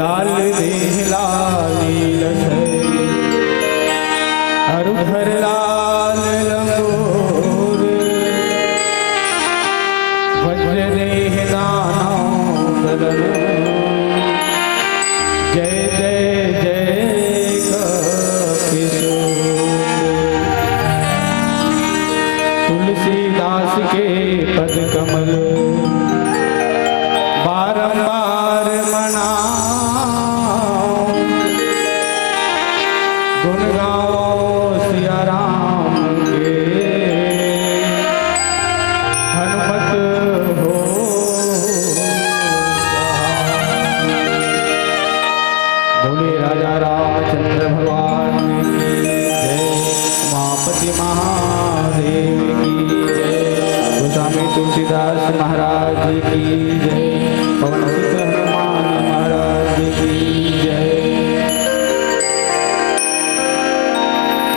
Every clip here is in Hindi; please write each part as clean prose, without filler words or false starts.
लाल देह लाली लसै हर लाल लंगोर वज्र देह दानव दलन जय जय जय कपिल तुलसीदास के पद कमल बारंबार मनाओ गुण गाओ सिया राम के हनुमत हो बोले राजा रामचंद्र भगवान की जय उमापति महादेव की जय गोस्वामी तुलसीदास महाराज की जय पवन सुत हनुमान महाराज की जय।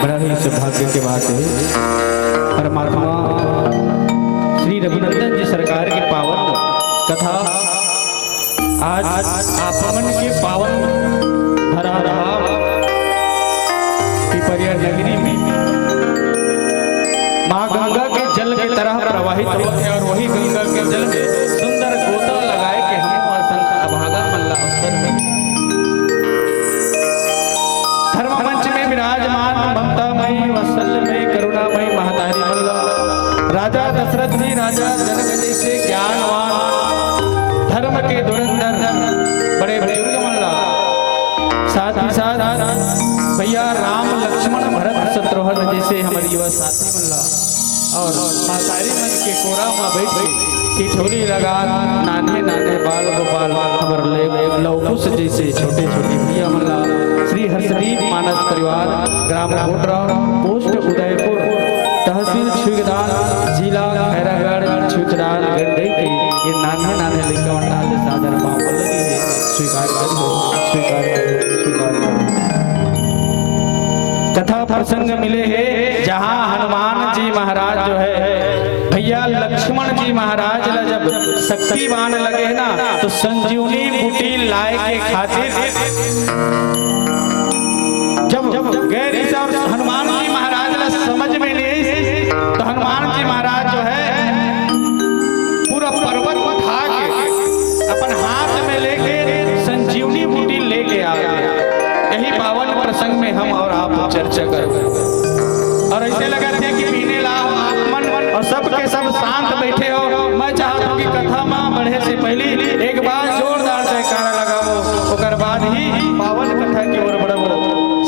बड़ा ही सौभाग्य की बात है परमात्मा श्री रघुनंदन जी सरकार की पावन कथा आज आगमन के पावन धरा रहा पिपरिया नगरी में माँ गंगा के जल की तरह प्रवाहित होते हैं और वही गंगा के जल में सुंदर गोता लगाए कि हम असंख अभागा मल्ला अवसर में धर्म मंच में विराजमान ममतामयी वत्सलमयी करुणामयी महतारी मल्ला राजा दशरथ जी राजा जनक जी से ज्ञानवान धर्म के धुरंधर बड़े बुजुर्ग मल्ला साथ ही साथ भैया राम लक्ष्मण भरत शत्रुघ्न जैसे हमारी युवा साथी मल्ला और महतारी मन के कोरा में बैठ की ठोली लगा नाने नाने बाल गोपाल खबर ले लवकुश जैसे छोटे छोटे भैया मल्ला श्री हर्षदीप मानस परिवार ग्राम कोटरा पोस्ट उदयपुर तहसील छुगदान जिला खैरागढ़ छुगदान गंडे के ये नाने नाने लिंगा मंडल सादर पाप लगी है स्वीकार करो स्वीकार करो स्वीकार करो। कथा प्रसंग मिले हैं जहां हनुमान जी महाराज जो है भैया लक्ष्मण जी महाराज ला जब शक्तिमान लगे ना तो संजीवनी बूटी लाए के खातिर जब गैरी साहब हनुमान जी महाराज ला समझ में नहीं तो हनुमान जी महाराज जो है पूरा पर्वत उठा के अपन हाथ में लेके संजीवनी बूटी लेके आ गए। यही पावन प्रसंग में हम और आप चर्चा करें और ऐसे लगा थे कि पीने लाओ आत्मन और सब के सब शांत बैठे हो। मैं चाहता हूँ कि कथा में बढ़े से पहले एक बार जोरदार जयकारा लगाओ और बाद ही पावन कथा की ओर बढ़ो।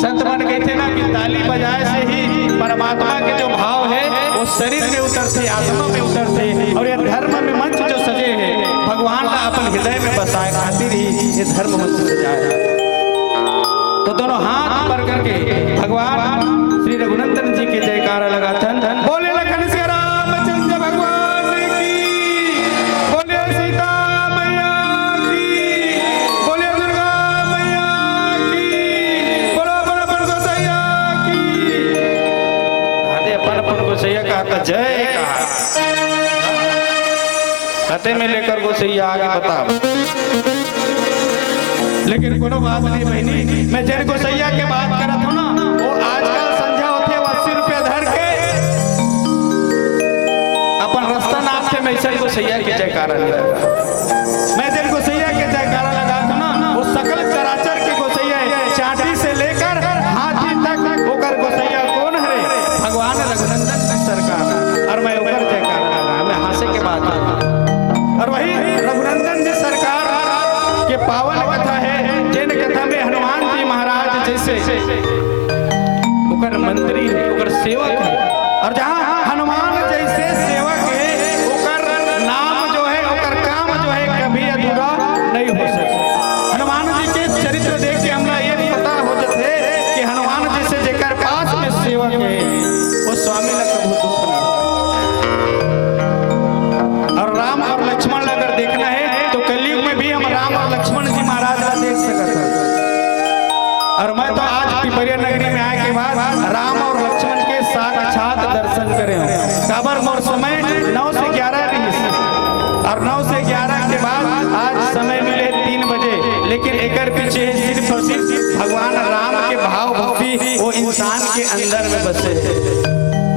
संत मन कहते ना कि ताली बजाए से ही परमात्मा के जो भाव है वो शरीर में उतरते आत्मा में उतरते और ये धर्म में मंच जो सजे है भगवान का अपन हृदय में बसाए खातिर ही ये धर्म मंच सजाया। तो दोनों हाथ पर करके भगवान श्री रघुनंदन जी के जयकारा लगा धन धन बोले लखन से रामचंद्र भगवान की बोले सीता मैया की बोले दुर्गा मैया की बोलो अपन गोसैया की आदे अपन गोसैया का जय कहा कते में लेकर गोसैया आगे बता। लेकिन कोनो बात नहीं बहनी मैं जन गोसैया के बात करत हूँ ना वो आजकल संध्या होते 80 रुपया धर के अपन रास्ता नापते मैं ऐसा गोसैया के जयकारा नहीं लगा। मैं जन गोसैया के जयकारा लगा था ना वो सकल चराचर के गोसैया है चाटी से लेकर हाथी तक होकर गोसैया कौन है भगवान रघुनंदन सरकार और मैं होकर जयकारा लगा मैं हासे के बात और वही रघुनंदन जी सरकार के पावन कथा है जिन कथा में हनुमान जी महाराज जैसे उकर मंत्री है उकर सेवक है और जहां हनुमान जैसे सेवक है उकर नाम जो है उकर काम जो है कभी अधूरा नहीं हो सकता। हनुमान जी के चरित्र देख के हमरा ये पता हो जाते कि हनुमान जी से जेकर पास में सेवक है वो स्वामी ला कबू दुख नहीं और राम और लक्ष्मण अगर देखना है तो कलयुग में भी हम राम और लक्ष्मण जी महाराज ला देख सकते हैं। और मैं तो आज पिपरिया नगरी में आए के बाद राम और लक्ष्मण के साक्षात दर्शन कर लेकिन एकर पीछे सिर्फ और सिर्फ भगवान राम के भाव भक्ति वो इंसान के अंदर में बसे।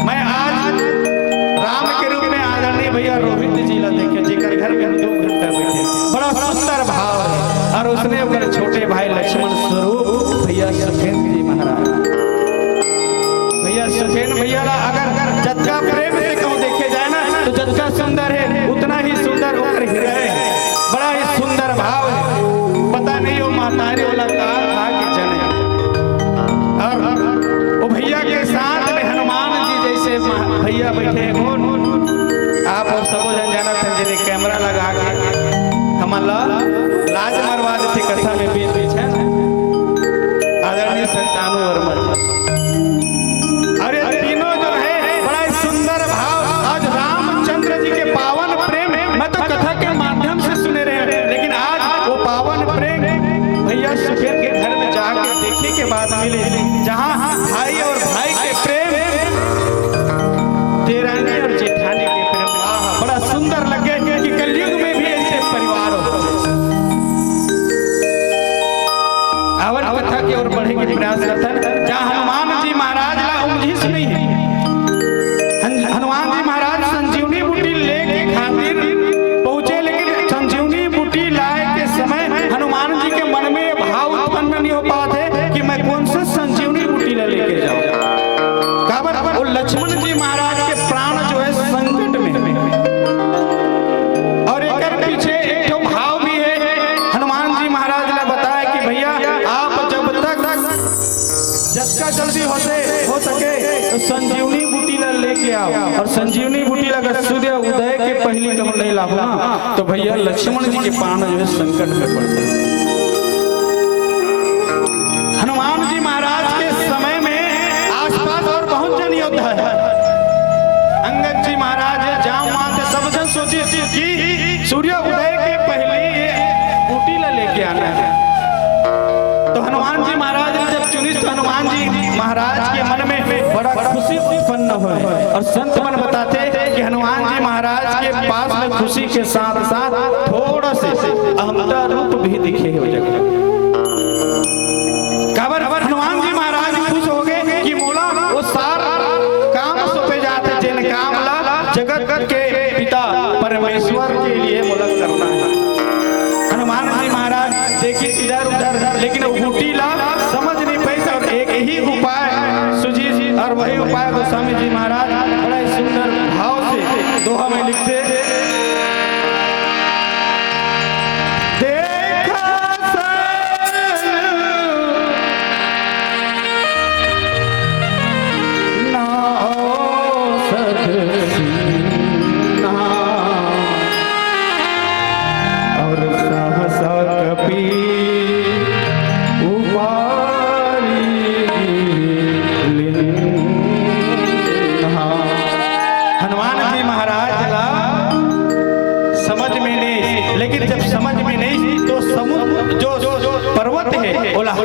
मैं आज राम के रूप में आदरणीय भैया रोहित जी ला देखे जेकर घर में हम 2 घंटा बैठे, बड़ा सुंदर भाव है। और उसने अपने छोटे भाई लक्ष्मण स्वरूप भैया सुखेन जी महाराज, भैया सुखेन भैया ला अगर जत्का प्रेम से कहूँ देखे जाए ना तो जत्का सुंदर है उतना ही सुंदर होकर हृदय है, बड़ा ही सुंदर भाव है। पता नहीं वो महतारी वाला काल था कि चले। और वो भैया के साथ में हनुमान जी जैसे भैया बैठे हैं, आप और सबो जन जाना थे जिन्हें कैमरा लगा के हमारा लाज मरवा देते कथा में बीच बीच है आदरणीय संतानु वर्मा जी। अरे तीनों जो है बड़ा ही सुंदर भाव आज रामचंद्र जी के पावन प्रेम मैं तो कथा के माध्यम से सुने रहे हैं, लेकिन आज वो पावन प्रेम भैया सुखेन के घर में जाके देखने के बाद मिले, जहाँ भाई और भाई के प्रेम, देरानी और जेठानी के प्रेम, बड़ा सुंदर लगे कि कलयुग में भी ऐसे परिवार हो। अवर कथा की ओर बढ़े के प्रयास करता है, जहाँ हनुमान जी महाराज ला उमझिस नहीं है। हनुमान जी महाराज संजीवनी बूटी लेके खातिर पहुंचे, लेकिन संजीवनी बूटी लाए के समय हनुमान जी के मन में भाव उत्पन्न नहीं हो पाते कि मैं कौन सा संजीवनी बूटी लेके जाऊं। काबर वो लक्ष्मण जी महाराज के प्राण जो है संकट में, और एक पीछे एक तो भाव भी है। हनुमान जी महाराज ने बताया कि भैया आप जब तक जितना जल्दी हो सके तो संजीवनी बूटी लेके आओ, और संजीवनी बूटी अगर सूर्य उदय के पहले जब नहीं लाओ ना तो भैया लक्ष्मण जी के प्राण जो है संकट में पड़ते हैं। हनुमान जी महाराज के समय में आसपास और बहुत जन योद्धा है, अंगद जी महाराज जाम मानते सब जन सोचे कि सूर्य उदय के पहले बूटी लेके आना है। तो हनुमान जी महाराज ने जब चुनी तो हनुमान जी महाराज के मन में बड़ा खुशी उत्पन्न हुई, और संत मन बताते कि हनुमान जी महाराज के पास में खुशी के साथ साथ थोड़ा से अहमता रूप भी दिखे हो जगह। काबर हनुमान जी महाराज खुश हो गए कि मोला वो सारा काम सौंपे जाते जिन काम ला जगत के पिता परमेश्वर के लिए मुलक करना है। हनुमान जी महाराज देखिए इधर उधर, लेकिन बूटी ला समझ नहीं पाई, और एक ही उपाय सुझी, और वही उपाय गोस्वामी जी महाराज बड़ा ही सुंदर भाव से दोहा में लिखते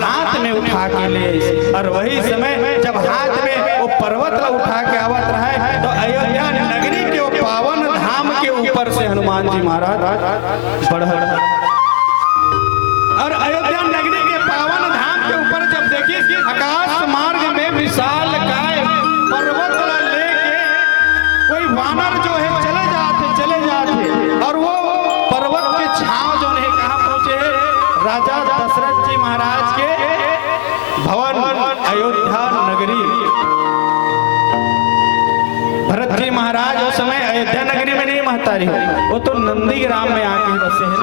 हाथ में उठा के ले, और वही समय जब हाथ में वो पर्वत उठा के आवत रहे तो अयोध्या नगरी के वो पावन धाम के ऊपर से हनुमान जी महाराज बढ़, और अयोध्या नगरी के पावन धाम के ऊपर जब देखिए आकाश मार्ग में विशाल काय पर्वत लेके कोई वानर जो है चले जाते, और वो पर्वत के छांव जो है कहाँ पहुंचे है, राजा दशरथ जी महाराज के भवन अयोध्या नगरी। भरत जी महाराज उस समय अयोध्या नगरी में नहीं महतारी हो, वो तो नंदीग्राम में आके बसे हैं।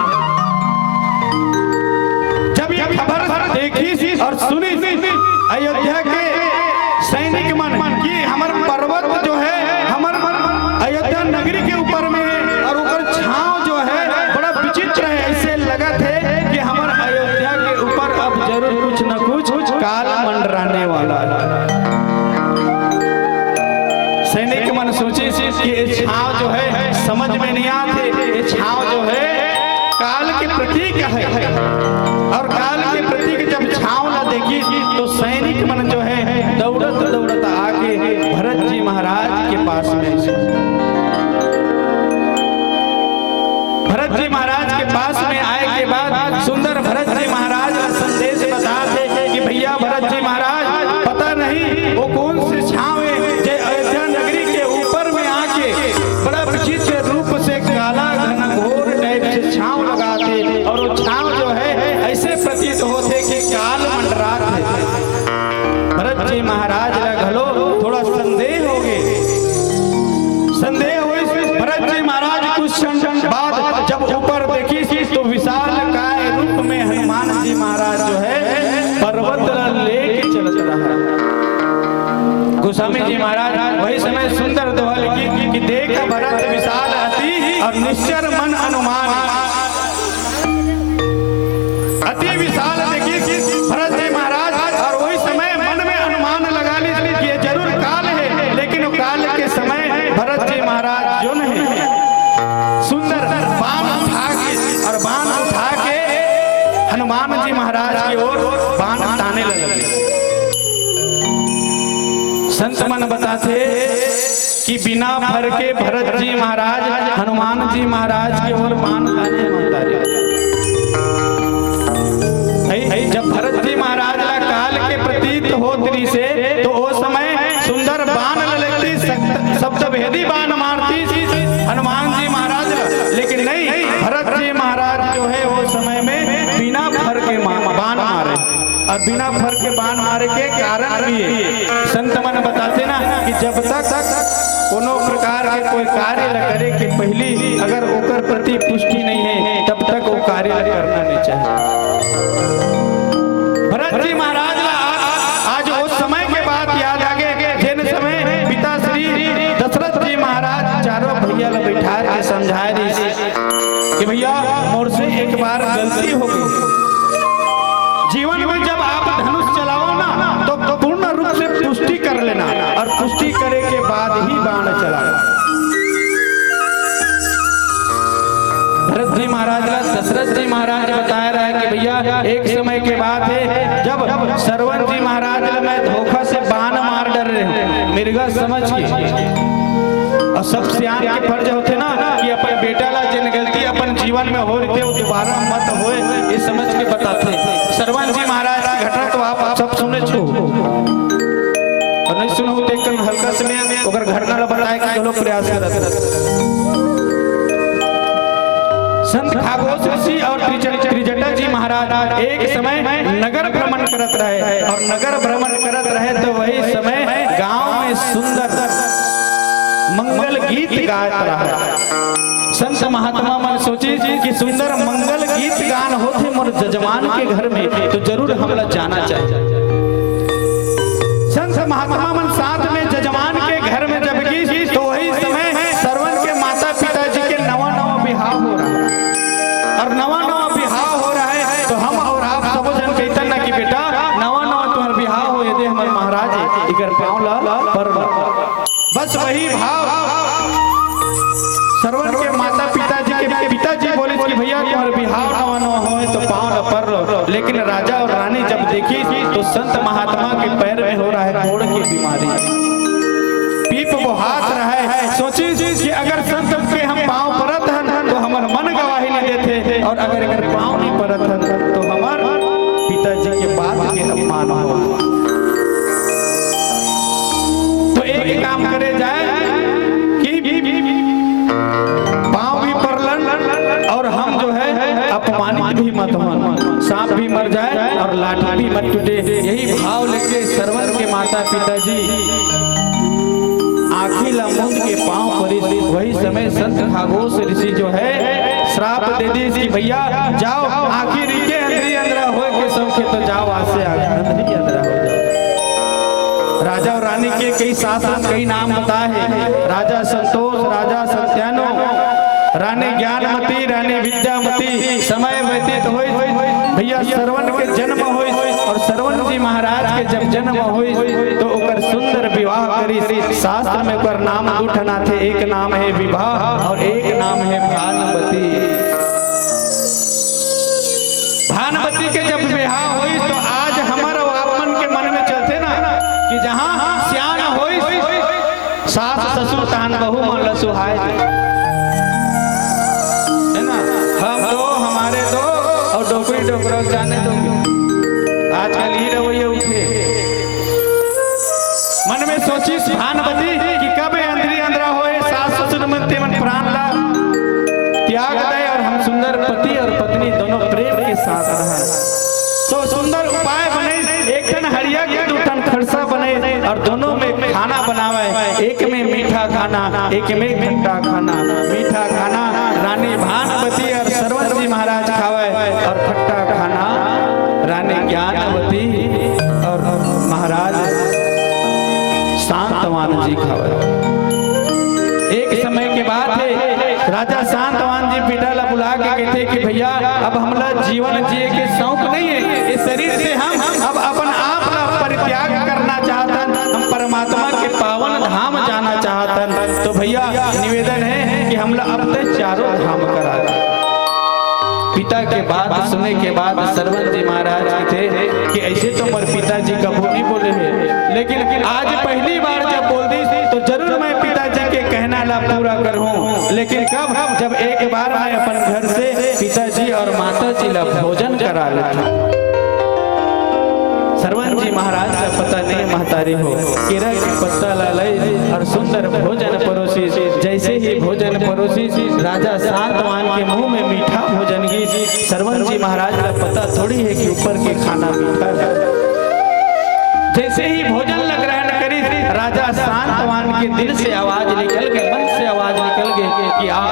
जब ये खबर देखी और सुनी अयोध्या के सैनिक मन कि हमार पर्वत जो है हमार अयोध्या नगरी के ऊपर में है, और ऊपर छांव जो है बड़ा विचित्र है, ऐसे लगा थे कि हमार अयोध्या के ऊपर अब जरूर कुछ न कुछ काल मंडराने वाला है। सैनिक मन सोचे कि ये छांव जो है समझ में नहीं आते, ये छांव जो है काल के प्रतीक है, और काल के प्रतीक जब छांव ना देखी तो सैनिक मन जो है गोस्वामी जी महाराज वही समय सुंदर दोहा लिखी कि देख भरत विशाल अति और निश्चर मन अनुमान। अति विशाल देखी भरत जी महाराज, और वही समय मन में अनुमान लगा ली कि ये जरूर काल है, लेकिन वो काल के समय भरत जी महाराज जो नहीं सुंदर बाण उठा के, और बाण उठा के हनुमान जी महाराज की ओर बाण ताने लगे। संत मन बताते कि बिना फर के भरत जी महाराज हनुमान जी महाराज की ओर बाण ताने मारता रहे। जब भरत जी महाराज काल के प्रतीत होतरी से, तो वो समय सुंदर बाण लगती, शब्द भेदी बाण मारती हनुमान जी महाराज, लेकिन नहीं, भरत जी महाराज जो है वो समय में बिना फर के बाण मारे। और बिना फर के बाण मारे के कारण भी है, संत मन बताते ना कि जब तक कोनो प्रकार के कोई कार्य न करे कि पहली अगर ओकर प्रति पुष्टि नहीं है, तब तक वो कार्य करना नहीं चाहिए। भरत जी महाराज आज उस समय के बाद याद आ गए, जिन समय पिता श्री दशरथ जी महाराज चारों भैया बैठा के समझाए रही कि भैया मोर से एक बार गलती हो गई। जीवन में जब आप धनुष चलाओ ना, तो पूर्ण रूप से पुष्टि कर लेना, और पुष्टि करे के बाद ही बाण चलाना। भरत जी महाराज दशरथ जी महाराज बताया रहा है कि भैया एक समय के बाद है, जब सरवन जी महाराज मैं धोखा से बाण मार डर रहे मिर्गा समझ के, और सब सियान के फर्ज होते ना कि अपन बेटा ला जिन गलती अपन जीवन में हो रही थे वो दोबारा मत होए, ये समझ के बताते। सरवन जी महाराज की घटना तो आप सब सुने छो, और नहीं सुनो तो हल्का से अगर घटना ला बताए कि लोग प्रयास करते। संत खगोश ऋषि और त्रिजटा जी महाराज एक समय नगर भ्रमण करत रहे, और नगर भ्रमण करत रहे तो वही समय गांव में सुंदर मंगल गीत गायत रहा। संत महात्मा मन सोची कि सुंदर मंगल गीत गान होते मोर जजमान के घर में, तो जरूर हमला जाना चाहिए। संत महात्मा मन साथ में जजमान के घर में जब गई, तो वही समय सरवन के माता पिता जी के नवा बिहाव हो रहा है, और नवा बिहाव हो रहा है, तो हम और आप सब जन कहते ना कि बेटा नवा तुम्हारा बिहाव हो, यदि हमारे महाराज इकर पाँव ला पर बस वही भाव सरवन के माता पिताजी के पिताजी बोले कि भैया तुम्हारे बिहाव नवा हो तो पाँव न पर। लेकिन राजा और रानी जब देखी तो संत महात्मा के पैर में हो रहा है कोढ़ की बीमारी, पीप वो हाथ रहा है। सोची कि अगर संत के हम पाँव परत हैं तो हमार मन गवाही नहीं देते, और अगर पाँव नहीं परत हैं तो हमार पिताजी के बात के अपमान हो। तो एक काम करे जाए कि पाँव भी परलन और हम जो है अपमानित भी मत हो, सांप भी मर जाए और लाठी भी मत टूटे। यही भाव लेके सरवन के माता पिताजी आँखी लामुंद के पाँव परी। वही समय संत खगोश ऋषि जो है श्राप दे दी कि भैया जाओ आँखी रिके अंदरी अंदरा हो के सौखे, तो जाओ आज से अंदरी अंदरा हो जाओ। राजा और रानी के कई शासन कई नाम बताए, राजा संतोष, राजा सत्यानो, रानी ज्ञानमती, रानी विद्यामती। समय व्यतीत हो भैया सरवन के जन्म हो, और सरवन जी महाराज के जब जन्म हो तो ओकर सुंदर विवाह करी। शास्त्र में ओकर नाम दू ठना थे, एक नाम है विवाह और एक नाम है भानुमती। भानुमती के जब विवाह हुई तो आज हमारा आपन के मन में चलते ना कि जहाँ सियान हो सास ससुर तान बहू मन ल सुहाय, है ना, हम दो हमारे दो और डोकरी डोकरा जाने दो। आजकल ही रवैये उठे मन में सोची भानुमती कि कब अंदरी अंदरा होए सास ससुर मन तेमन प्राण ला त्याग दे, और हम सुंदर पति और पत्नी दोनों प्रेम के साथ रहा। तो सुंदर उपाय बने, एक टन हरिया के दो टन खरसा बने, और दोनों में खाना बनावे, एक में मीठा खाना एक में खट्टा खाना। मीठा खाना रानी भानुमती और सरवन जी महाराज खावे, और खट्टा खाना रानी ज्ञानवती और महाराज शांत शांतवान जी खावे। एक समय के बाद राजा शांतवान जी पिता ला बुला के कहते कि भैया अब हमला जीवन जिए के शौक नहीं है, इस शरीर से हम अब अपन आप ला परित्याग करना चाहतन, हम परमात्मा के पावन धाम जाना चाहतन। तो भैया निवेदन है कि हमला अब तक चारों धाम करा दे। पिता के बात सुनने के बाद सरवन जी महाराज थे कि ऐसे तो मोर पिताजी कबू नहीं बोले हैं, लेकिन आज पहली बार जब बोल दी तो जरूर मैं पिताजी के कहना ला पूरा करूं। लेकिन कब जब एक बार मैं अपन घर से पिताजी और माताजी ला भोजन करा लेता। सरवन जी महाराज का पता नहीं महतारी हो केरा की पत्ता ला लई और सुंदर भोजन परोसी। जैसे ही भोजन परोसी राजा शांतवान के मुंह में मीठा भोजन की। सरवन जी महाराज का पता थोड़ी है कि ऊपर के खाना मीठा है। जैसे ही भोजन लग ग्रहण करी राजा शांतवान के दिल से आवाज निकल गई, मन से आवाज निकल गई कि आ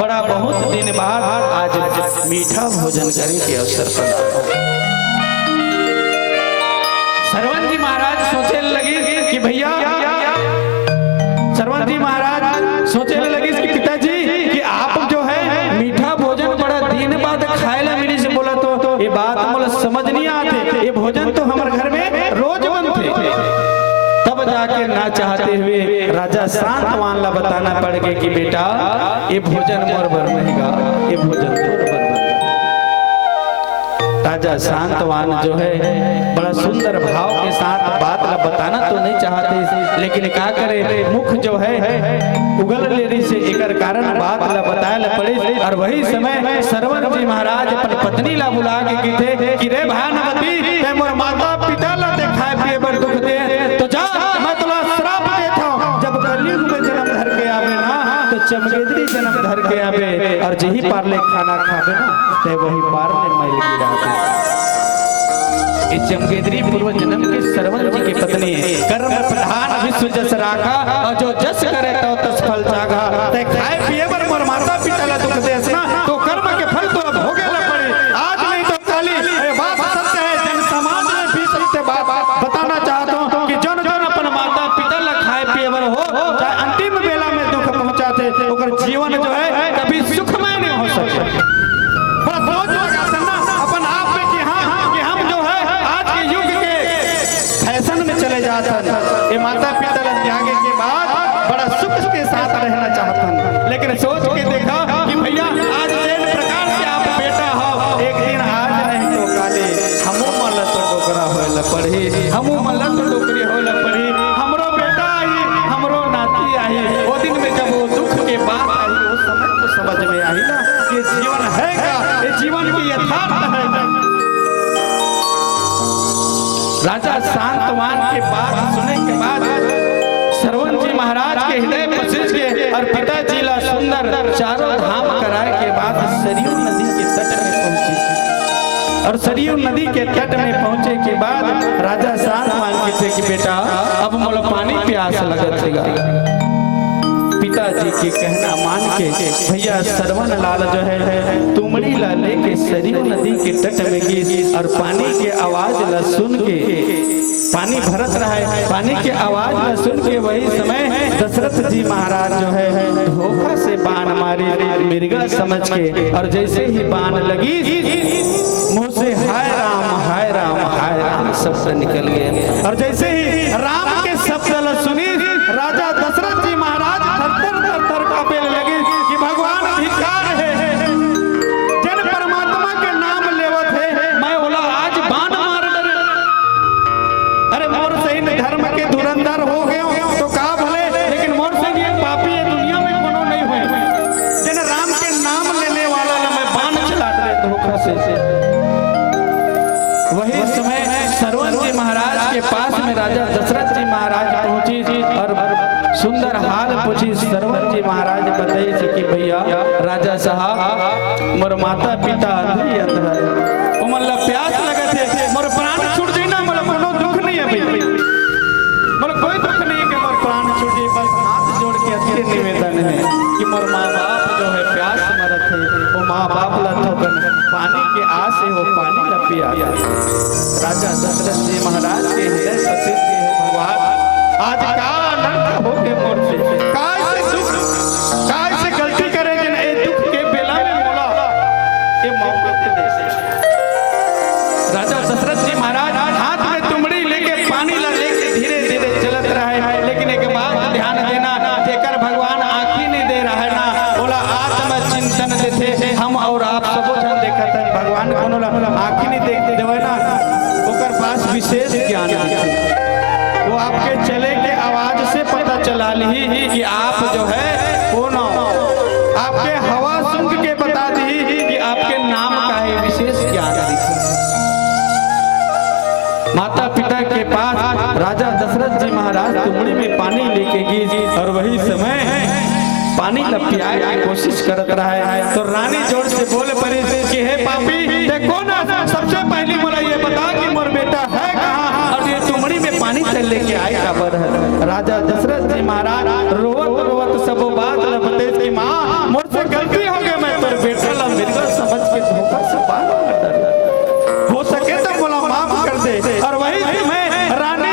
बड़ा बहुत दिन बाद आज मीठा भोजन करने के अवसर पर। सरवन जी महाराज सोचे लगे कि भैया, सरवन जी महाराज सोचे लगे कि पिताजी कि आप जो है मीठा भोजन बड़ा दिन बाद खाए ला मिली से बोला तो ये बात मुझे समझ नहीं आते। ये भोजन तो हमारे घर में रोज बनते। तब जाके ना चाहते हुए राजा शांतवान ला बताना पड़ गया कि बेटा ये भोजन मोर बर नहीं गा, ये भोजन तोर बर। राजा शांतवान जो है बड़ा सुंदर भाव के साथ बात ला बताना तो नहीं चाहते, लेकिन क्या करे मुख जो है उगल लेरी से एकर कारण बात ला बताए ला पड़े। और वही समय सरवन जी महाराज अपन पत्नी ला बुला के कहते कि रे भानुमती ते मोर माता पिता ला ते खाए पिए बर दुख दे तो जा मैं तुला श्राप देता हूं। जब कलयुग में जन्म धर के आवे ना तो चमगेदरी जन्म धर के आवे और जही पारले खाना खावे ना ते वही पारले मैल गिरा दे। चमगेदरी पूर्व जन्म के सरवन जी की पत्नी है। कर्म प्रधान विश्व जस राखा और जो जस करे तो तस फल चागा। ते खाए पिए बर मोर माता पिता ला दुख देस ना तो कर्म के फल तो अब भोगे ला पड़े। आज नहीं तो कल ये बात सत्य है। जन समाज में भी सत्य बात बताना चाहता हूं कि जन जन अपन माता पिता ला खाए पिए बर हो चाहे अंतिम बेला में दुख पहुंचाते ओकर जीवन जो है कभी सुखमय नहीं हो सकता। बड़ा सोच लगाता ना अपन आप में कि हां कि हम जो है आज के युग के फैशन में चले जाते हैं। ये माता पिता ला त्यागे के बाद बड़ा सुख के साथ रहना चाहते हैं, लेकिन सोच के देखा कि भैया आज जिस प्रकार से आप बेटा हो एक दिन आज नहीं तो काले हमो मल्ल तो डोकरा होएला पड़ी, हमो मल्ल तो डोकरी होएला पड़ी, हमरो बेटा आई हमरो नाती आई। वो दिन में जब वो दुख के बात आई वो समय तो समझ में आई ना कि जीवन है क्या, ये जीवन की यथार्थ है। राजा शांतवान के बात सुनने के बाद सरवन जी महाराज के हृदय में बसिस के और पिताजी ला सुंदर चारों धाम कराए के बाद सरयू नदी के तट में पहुंची। और सरयू नदी के तट में पहुंचे के बाद राजा शांतवान के थे कि बेटा अब मोला पानी प्यास लगत है। पिताजी के कहना मान के भैया सरवन लाल जो है तुमड़ी ला लेके सरयू नदी के तट में गई और पानी के आवाज ला सुन के पानी भरत रहा है। पानी के आवाज ला सुन के वही समय दशरथ जी महाराज जो है धोखा से बाण मारी मिर्गा समझ के। और जैसे ही बाण लगी मुंह से हाय राम शब्द निकल गए। और जैसे ही राम के शब्द ला सुनी राजा दशरथ जी महाराज थर कांपने लगे कि भगवान धिक्कार है। जन परमात्मा के नाम लेवत है मैं बोला आज बाण मार डरे। अरे मोर सही धर्म के धुरंधर हो गए तो कहा भले, लेकिन मोर से ये पापी है दुनिया में कोनो नहीं हुए। जन राम के नाम लेने वाला मैं बाण चला डरे धोखा से। वही समय सरवन जी महाराज के पास में राजा दशरथ जी महाराज पहुंची और सुंदर हाल पूछी। सरवन जी महाराज बताइए कि भैया राजा साहब मोर माता पिता अंधी अंधा है, मतलब प्यास लगे थे मोर प्राण छूट जाए ना, मतलब कोनो दुख नहीं है भैया, मतलब कोई दुख नहीं है कि मोर प्राण छूट जाए। बस हाथ जोड़ के अति निवेदन है कि मोर माँ बाप जो है प्यास मरत है वो माँ बाप ला थोकन पानी के आस है वो पानी ला पिया। राजा दशरथ जी महाराज के हृदय प्रसिद्ध है भगवान आज का अनर्थ हो के मोर से काय से दुख काय से गलती करे जन ए दुख के बेला में मोला ये मौका दे दे। राजा दशरथ जी महाराज हाथ में तुमड़ी लेके पानी ला लेके धीरे धीरे चलत रहे, लेकिन एक बात ध्यान देना, जेकर भगवान आंखी नहीं दे रहा है ना, बोला आत्म चिंतन देते हम और आप सबो जन देखत है भगवान कोनो ला आंखी नहीं देखते देवे ना, ओकर पास विशेष ज्ञान है। वो आपके चले के आवाज से पता चला ली कि आप जो है कौन हो, आपके हवा सुन के बता दी कि आपके नाम का है, विशेष ज्ञान है। माता पिता के पास राजा दशरथ जी महाराज तुमड़ी में पानी लेके गई और वही समय पानी लपियाए की कोशिश करत रहा है, तो रानी जोर से बोल पड़ी कि हे पापी देखो ना, सबसे पहली बोला ये बता कि मोर बेटा है कहाँ और ये तुमड़ी में पानी चल लेके आए खबर है। राजा दशरथ जी महाराज रोवत रोवत सब बात बते कि माँ मोर से गलती हो गई, मैं तोर बेटा ला मेरे समझ के धोखा से पाल हो सके तो बोला माफ कर दे। और वही समय रानी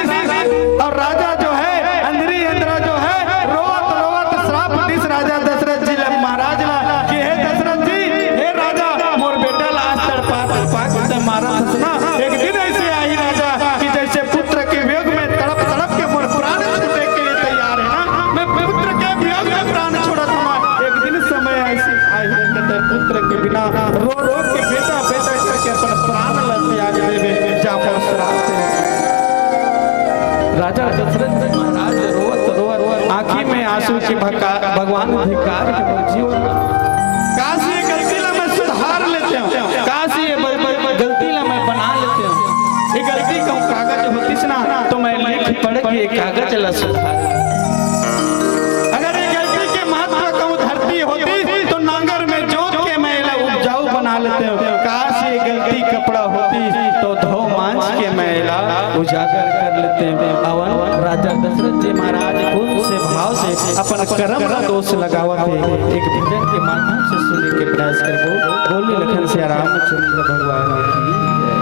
और राजा जो है अंदरी इंद्रा जो है रोवत रोवत श्राप दिस राजा दशरथ जी महाराज ला कि हे दशरथ जी, हे राजा मोर बेटा ला आज तड़पा तड़पा के मारा फसना। एक दिन ऐसे आई राजा कि जैसे पुत्र के वियोग में तड़प तड़प के मोर प्राण छूटने के लिए तैयार है ना, मैं पुत्र के वियोग में प्राण छोड़त हूं। एक दिन समय ऐसी आई कि पुत्र के बिना रो रो के बेटा बेटा करके अपन प्राण ला त्याग देवे जा पर श्राप से। राजा दशरथ जी महाराज रोवत रोवत आंखी में आंसू की भगवान धिक्कार के जीवन काश ये गलती ला मैं सुधार लेते हूं, काश ये गलती ला मैं बना लेते हूं। ये गलती का कागज होती ना तो मैं लिख पढ़ के कागज ला सुधार। अगर ये गलती के महत्व कहूं धरती होती तो नांगर में जोत के मैं उपजाऊ बना लेते हूं। काश ये गलती कपड़ा होती तो धो मांस के मैला उजागर कर लेते हैं। अवन राजा दशरथ जी महाराज खुद से भाव से अपन कर्म का दोष लगावा थे, एक भजन के माध्यम से सुने के प्रयास करबो। बोली लखन से रामचंद्र भगवान की जय।